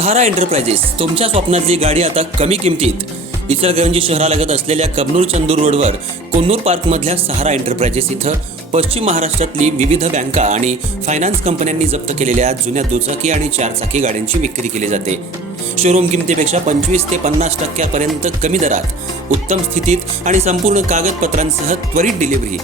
सहारा enterprises तुमच्या स्वप्नातली गाडी आता कमी किमतीत. इचलकरंजी शहरालगत असलेल्या कबनूर चंदूर रोडवर कोन्नूर पार्कमधल्या सहारा एंटरप्राइजेस इथं पश्चिम महाराष्ट्रातली विविध बँका आणि फायनान्स कंपन्यांनी जप्त केलेल्या जुन्या दुचाकी आणि चारचाकी गाड्यांची विक्री केली जाते. शोरूम किमतीपेक्षा 25 ते 50% कमी दरात, उत्तम स्थितीत आणि संपूर्ण कागदपत्रांसह त्वरित डिलिव्हरी.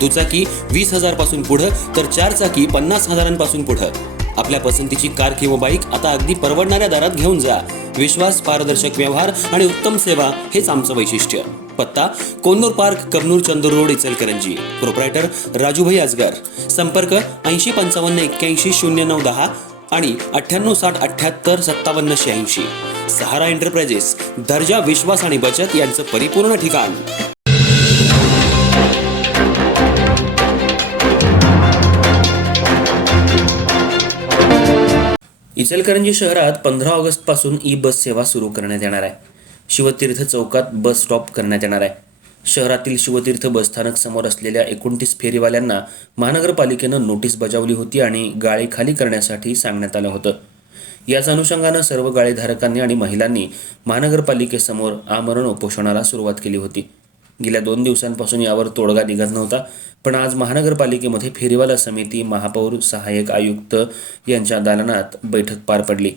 दुचाकी 20,000 पासून पुढे तर चारचाकी 50,000 पासून पुढे. आपल्या पसंतीची कार किंवा बाईक आता अगदी परवडणाऱ्या दरात घेऊन जा. विश्वास, पारदर्शक व्यवहार आणि उत्तम सेवा हेच आमचं वैशिष्ट्य. पत्ता Konnur park, Kabnur Chandur road, Ichalkaranji. Proprietor Rajubhai Ajgar. संपर्क 8055810910 आणि 9860785786. सहारा एंटरप्राइजेस, दर्जा, विश्वास आणि बचत यांचं परिपूर्ण ठिकाण. इचलकरंजी शहरात 15 ऑगस्ट पासून ई बस सेवा सुरू करण्यात येणार आहे. शिवतीर्थ चौकात बस स्टॉप करण्यात येणार आहे. शहरातील शिवतीर्थ बसस्थानक समोर असलेल्या 29 फेरीवाल्यांना महानगरपालिकेनं नोटीस बजावली होती आणि गाळी खाली करण्यासाठी सांगण्यात आलं होतं. याच अनुषंगानं सर्व गाळीधारकांनी आणि महिलांनी महानगरपालिकेसमोर आमरण उपोषणाला सुरुवात केली होती. गेल्या 2 दिवसांपासून यावर तोडगा निघत नव्हता, पण आज महानगरपालिकेमध्ये फेरीवाला समिती, महापौर, सहाय्यक आयुक्त यांच्या दालनात बैठक पार पडली.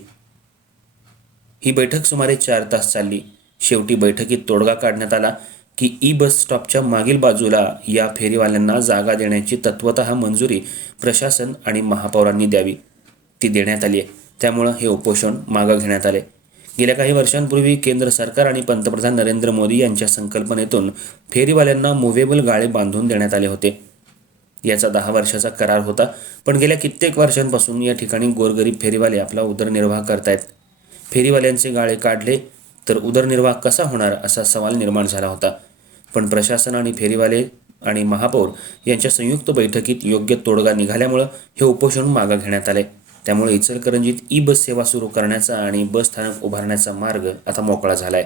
ही बैठक सुमारे 4 तास चालली. शेवटी बैठकीत तोडगा काढण्यात आला की ई बस स्टॉपच्या मागील बाजूला या फेरीवाल्यांना जागा देण्याची तत्वतः मंजुरी प्रशासन आणि महापौरांनी द्यावी. ती देण्यात आली आहे. त्यामुळं हे उपोषण मागं घेण्यात आले. गेल्या काही वर्षांपूर्वी केंद्र सरकार आणि पंतप्रधान नरेंद्र मोदी यांच्या संकल्पनेतून फेरीवाल्यांना मुव्हेबल गाळे बांधून देण्यात आले होते. याचा 10 वर्षाचा करार होता, पण गेल्या कित्येक वर्षांपासून या ठिकाणी गोरगरीब फेरीवाले आपला उदरनिर्वाह करतायत. फेरीवाल्यांचे गाळे काढले तर उदरनिर्वाह कसा होणार असा सवाल निर्माण झाला होता. पण प्रशासन आणि फेरीवाले आणि महापौर यांच्या संयुक्त बैठकीत योग्य तोडगा निघाल्यामुळं हे उपोषण मागं घेण्यात आले. त्यामुळे इचलकरंजीत ई बस सेवा सुरू करण्याचा आणि बस स्थानक उभारण्याचा मार्ग आता मोकळा झाला आहे.